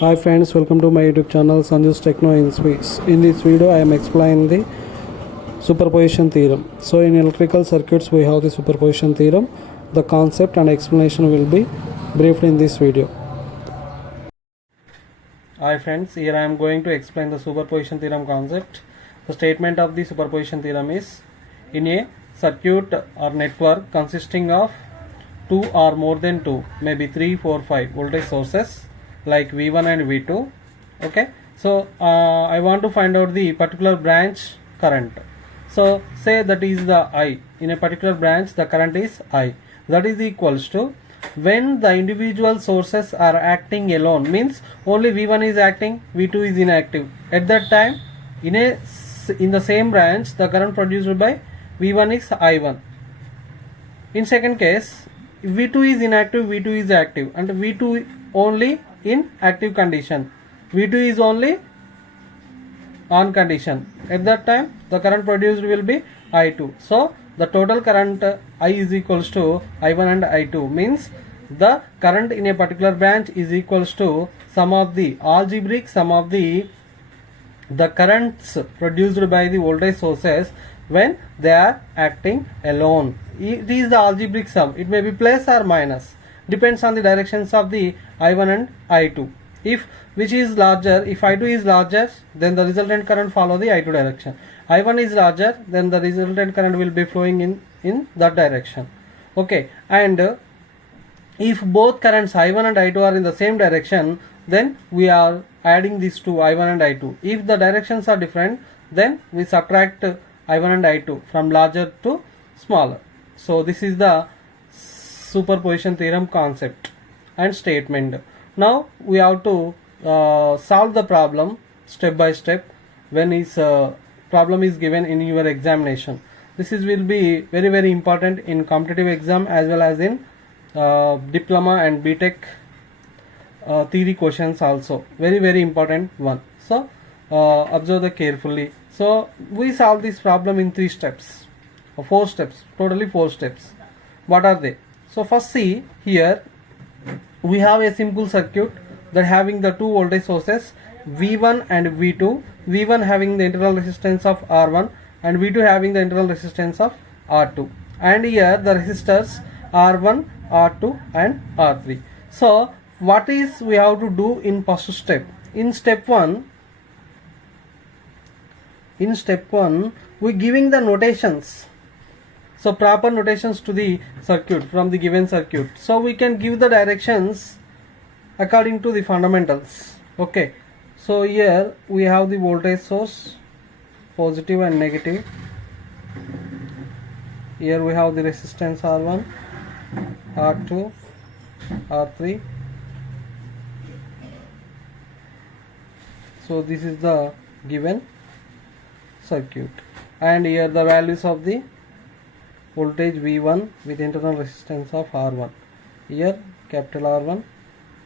Hi friends, welcome to my YouTube channel Sanju's Techno in Space. In this video I am explaining the superposition theorem. So in electrical circuits we have the superposition theorem. The concept and explanation will be briefed in this video. Hi friends, here I am going to explain the superposition theorem concept. The statement of the superposition theorem is: in a circuit or network consisting of two or more than two, maybe 3, 4, 5 voltage sources like V1 and V2. Okay, so I want to find out the particular branch current. So say that is the I. In a particular branch the current is I. That is equals to, when the individual sources are acting alone, means only V1 is acting, V2 is inactive. At that time, in the same branch, the current produced by V1 is I1. In second case, V2 is inactive, V2 is active, and V2 only in active condition, V2 is only on condition. At that time, the current produced will be I2. So the total current I is equals to I1 and I2, means the current in a particular branch is equals to sum of the algebraic sum of the currents produced by the voltage sources when they are acting alone. It is the algebraic sum. It may be plus or minus, depends on the directions of the I1 and I2. If which is larger, if I2 is larger, then the resultant current follow the I2 direction. I1 is larger, then the resultant current will be flowing in that direction. Okay, and if both currents I1 and I2 are in the same direction, then we are adding these two, I1 and I2. If the directions are different, then we subtract I1 and I2 from larger to smaller. So this is the superposition theorem concept and statement. Now we have to solve the problem step by step when is problem is given in your examination. This will be very important in competitive exam as well as in diploma and BTech theory questions also. Very important one. So observe the carefully. So we solve this problem in 3 steps or 4 steps, totally 4 steps. What are they? So first, see here we have a simple circuit that having the two voltage sources V1 and V2, V1 having the internal resistance of R1 and V2 having the internal resistance of R2, and here the resistors R1, R2 and R3. So what is we have to do in first step? In step 1 we giving the notations. So proper notations to the circuit from the given circuit. So we can give the directions according to the fundamentals. Okay. So here we have the voltage source, positive and negative. Here we have the resistance R1, R2, R3. So this is the given circuit, and here the values of the voltage V1 with internal resistance of R1, here capital R1,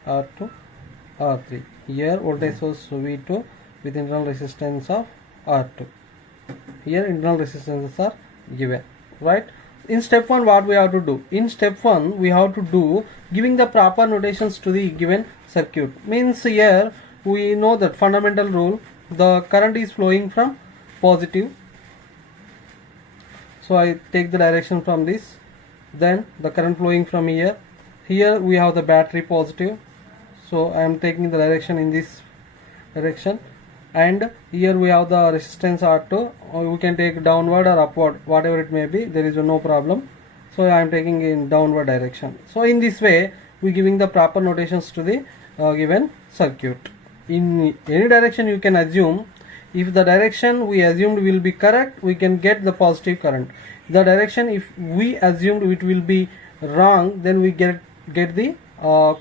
R2, R3, here voltage source V2 with internal resistance of R2, here internal resistances are given, right? In step 1 what we have to do? In step 1 we have to do giving the proper notations to the given circuit. Means here we know that fundamental rule, the current is flowing from positive. So I take the direction from this, then the current flowing from here. Here we have the battery positive, so I am taking the direction in this direction, and here we have the resistance R2, or we can take downward or upward, whatever it may be, there is no problem. So I am taking in downward direction. So in this way we giving the proper notations to the given circuit. In any direction you can assume. If the direction we assumed will be correct, we can get the positive current. The direction if we assumed it will be wrong, then we get the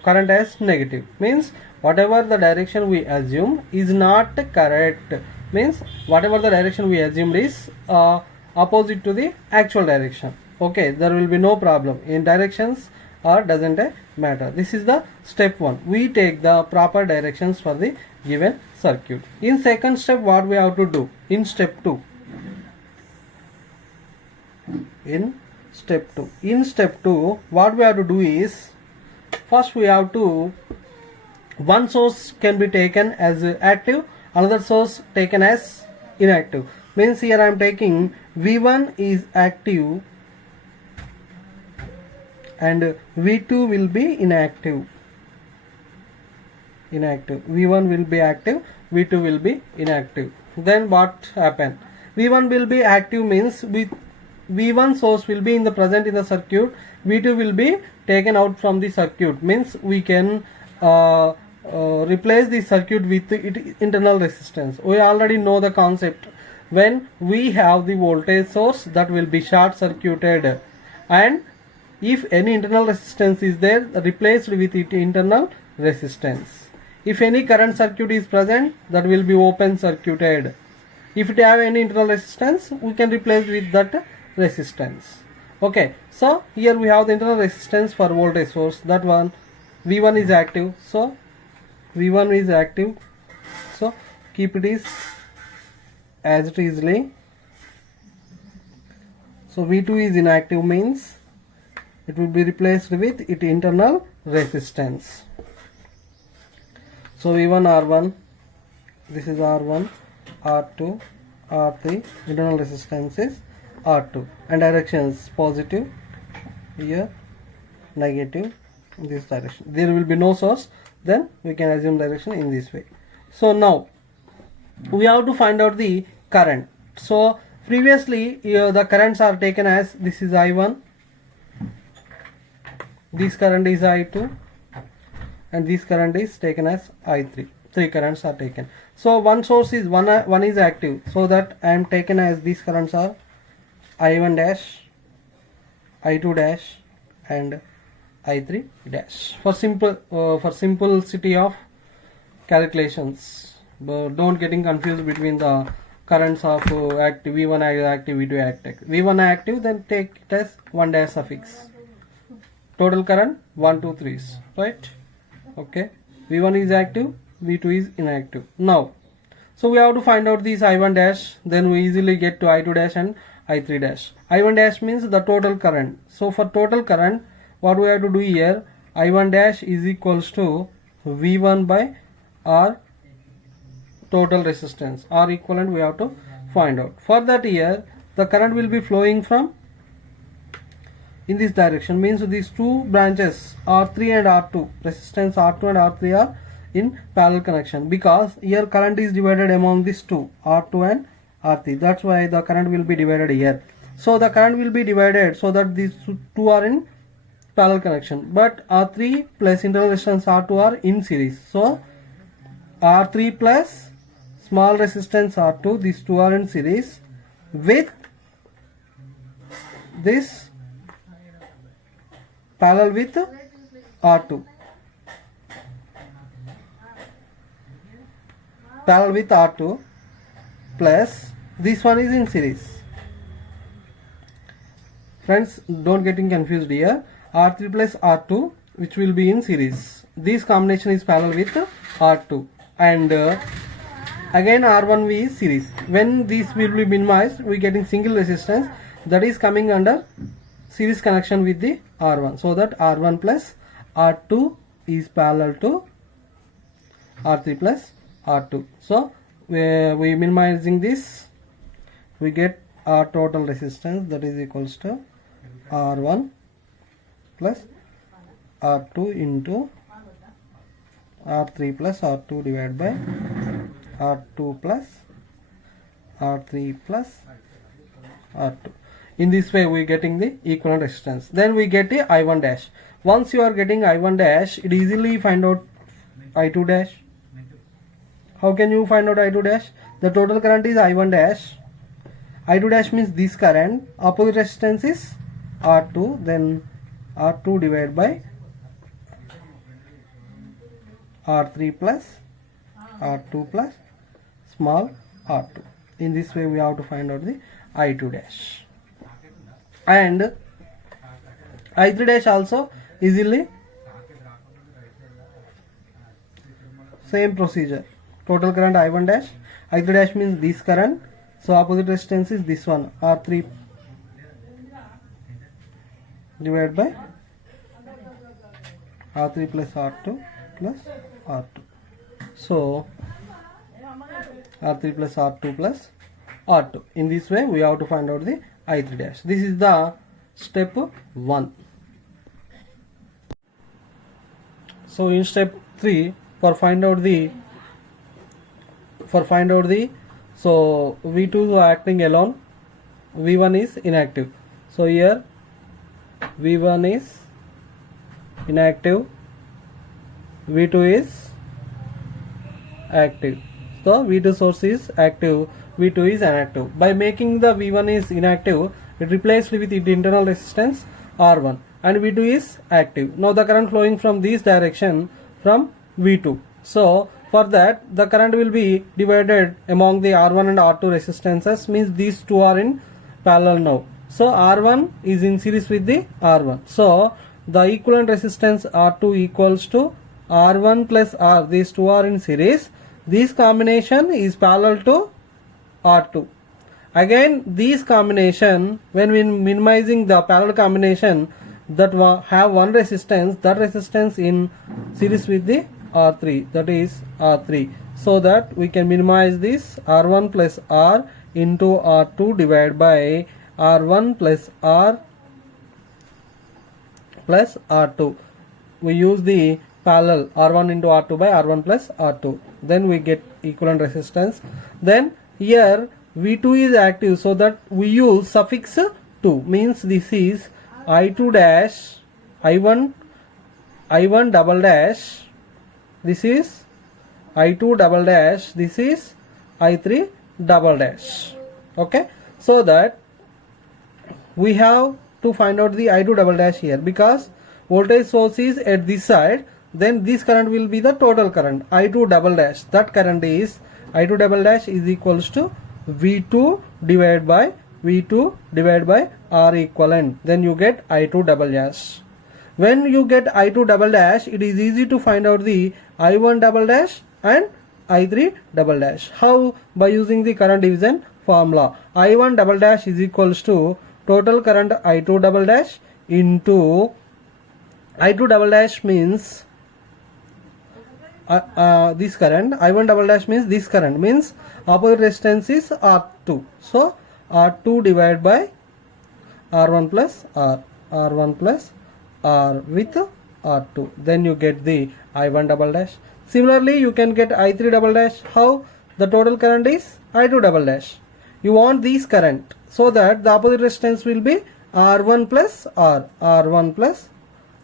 current as negative. Means whatever the direction we assume is not correct. Means whatever the direction we assumed is opposite to the actual direction. Okay, there will be no problem in directions or doesn't matter. This is the step 1. We take the proper directions for the given circuit. In second step what we have to do? In step 2 what we have to do is, first we have to one source can be taken as active, another source taken as inactive. Means here I am taking V1 is active and V2 will be inactive. V1 will be active, V2 will be inactive. Then what happen? V1 will be active means V1 source will be present in the circuit, V2 will be taken out from the circuit. Means we can replace the circuit with internal resistance. We already know the concept. When we have the voltage source, that will be short circuited, and if any internal resistance is there, replaced with it internal resistance. If any current circuit is present, that will be open circuited. If it have any internal resistance, we can replace with that resistance. Okay, so here we have the internal resistance for voltage source. That one, V1 is active, so V1 is active, so keep it is as it easily. So V2 is inactive means it will be replaced with its internal resistance. So V1 R1, this is R1, R2, R3, internal resistance is R2, and directions positive here, negative in this direction. There will be no source, then we can assume direction in this way. So now we have to find out the current. So previously the currents are taken as, this is I1, this current is I2, and this current is taken as I3. Three currents are taken. So one source is one is active, so that I am taken as these currents are I1 dash, I2 dash, and I3 dash. For simplicity of calculations, but don't getting confused between the currents of active V1 active, V2 active. V1 active, then take it as 1 dash suffix. Total current 1, 2, 3, right? Okay, V1 is active, V2 is inactive. Now, so we have to find out these I1 dash, then we easily get to I2 dash and I3 dash. I1 dash means the total current. So for total current, what we have to do here, I1 dash is equals to V1 by R total resistance. R equivalent we have to find out. For that here, the current will be flowing from in this direction, means these two branches R3 and R2, resistance R2 and R3 are in parallel connection, because here current is divided among these two, R2 and R3. That's why the current will be divided here. So the current will be divided so that these two are in parallel connection, but R3 plus internal resistance R2 are in series. So R3 plus small resistance R2, these two are in series with this parallel with R2, parallel with R2, plus this one is in series. Friends, don't getting confused here. R3 plus R2, which will be in series. This combination is parallel with R2, and again R1V is series. When these will be minimized, we getting single resistance, that is coming under series connection with the R1, so that R1 plus R2 is parallel to R3 plus R2. So we minimizing this, we get R total resistance, that is equals to R1 plus R2 into R3 plus R2 divided by R2 plus R3 plus R2. In this way we getting the equivalent resistance. Then we get a I1 dash. Once you are getting I1 dash, it easily find out I2 dash. How can you find out I2 dash? The total current is I1 dash. I2 dash means this current, opposite resistance is R2, then R2 divided by R3 plus R2 plus small R2. In this way we have to find out the I2 dash. And I3 dash also easily same procedure. Total current I1 dash, I3 dash means this current, so opposite resistance is this one, R3 divided by R3 plus R2 plus R2. So R3 plus R2 plus R2. In this way we have to find out the I3 dash. This is the step 1. So in step 3, for find out the so V2 is acting alone, V1 is inactive. So here V1 is inactive, V2 is active. So V2 source is active, V2 is inactive. By making the V1 is inactive, it replaced with its internal resistance R1, and V2 is active. Now the current flowing from this direction from V2. So for that the current will be divided among the R1 and R2 resistances, means these two are in parallel now. So R1 is in series with the R1. So the equivalent resistance R2 equals to R1 plus R. These two are in series. This combination is parallel to R2. Again this combination, when we minimizing the parallel combination that have one resistance, that resistance in series with the R3, that is R3, so that we can minimize this R1 plus R into R2 divided by R1 plus R plus R2. We use the parallel R1 into R2 by R1 plus R2, then we get equivalent resistance. Then here V2 is active, so that we use suffix 2, means this is I2 dash, I1 double dash, this is I2 double dash, this is I3 double dash. Okay, so that we have to find out the I2 double dash here, because voltage source is at this side, then this current will be the total current I2 double dash. That current is I2 double dash is equals to V2 divided by R equivalent. Then you get I2 double dash. When you get I2 double dash, it is easy to find out the I1 double dash and I3 double dash. How? By using the current division formula. I1 double dash is equals to total current I2 double dash into I2 double dash means this current, I1 double dash means this current, means opposite resistance is R2. So R2 divided by R1 plus R, R1 plus R with R2. Then you get the I1 double dash. Similarly, you can get I3 double dash. How? The total current is I2 double dash. You want this current, so that the opposite resistance will be R1 plus R, R1 plus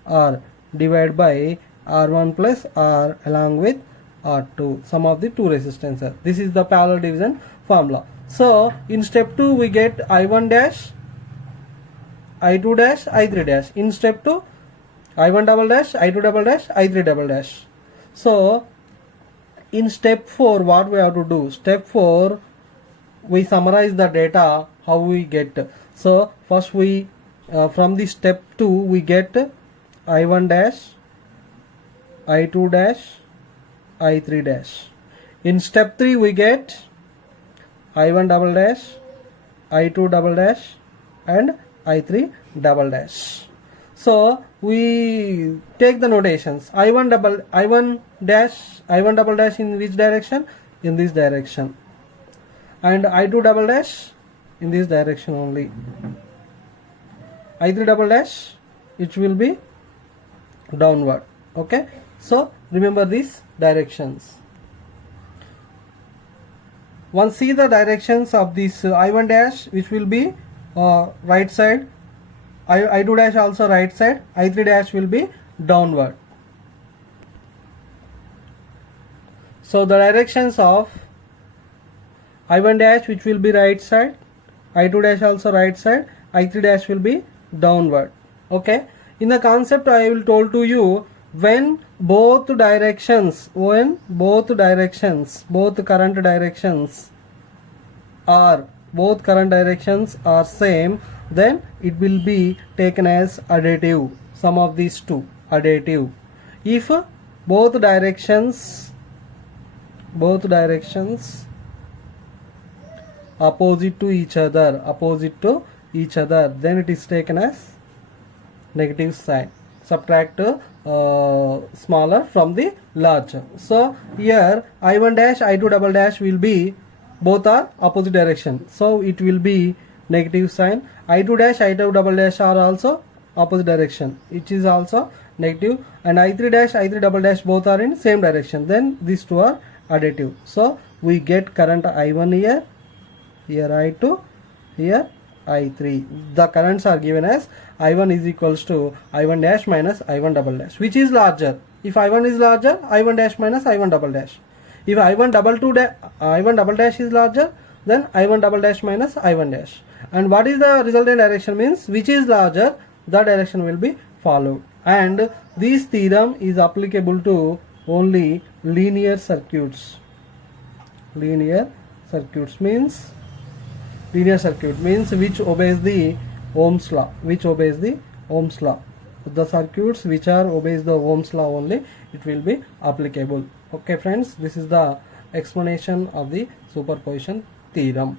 R divided by R1 plus R along with R2, sum of the two resistances. This is the parallel division formula. So in step 2 we get I1 dash, I2 dash, I3 dash. In step 2, I1 double dash, I2 double dash, I3 double dash. So in step 4 what we have to do? Step 4 we summarize the data how we get. So first we from the step 2 we get I1 dash, I2 dash, I3 dash. In step 3 we get I1 double dash, I2 double dash and I3 double dash. So we take the notations. I1 double dash in which direction? In this direction. And I2 double dash in this direction only. I3 double dash, it will be downward. Okay, so remember these directions. Once see the directions of this I1 dash, which will be right side, I2 dash also right side, I3 dash will be downward. So the directions of I1 dash, which will be right side, I2 dash also right side, I3 dash will be downward. Okay, in the concept I will told to you, when both directions, both current directions are same, then it will be taken as additive, sum of these two, additive. If both directions opposite to each other, then it is taken as negative sign. Subtract smaller from the larger. So here I1 dash I2 double dash will be both are opposite direction, so it will be negative sign. I2 dash I2 double dash are also opposite direction, it is also negative, and I3 dash I3 double dash both are in same direction, then these two are additive. So we get current I1 here, here I2, here I3. The currents are given as I1 is equals to I1 dash minus I1 double dash. Which is larger? If I1 is larger, I1 dash minus I1 double dash. If I1 double dash is larger, then I1 double dash minus I1 dash. And what is the resultant direction means? Which is larger, the direction will be followed. And this theorem is applicable to only linear circuits. Linear circuit means which obeys the Ohm's law. The circuits which are obeys the Ohm's law only, it will be applicable. Okay friends, this is the explanation of the superposition theorem.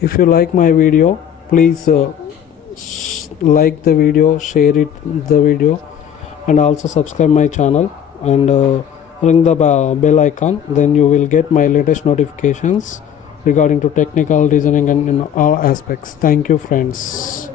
If you like my video, please like the video, share the video, and also subscribe my channel, and ring the bell icon, then you will get my latest notifications regarding to technical reasoning and in all aspects. Thank you friends.